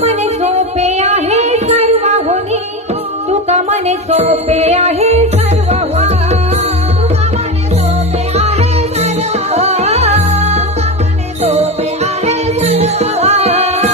मने सोपे आहे सर्व होणी, तुका मने सोपे आहे सर्व होणी, तुका मने सोपे आहे सर्व होणी, तुका मने सोपे आहे सर्व होणी.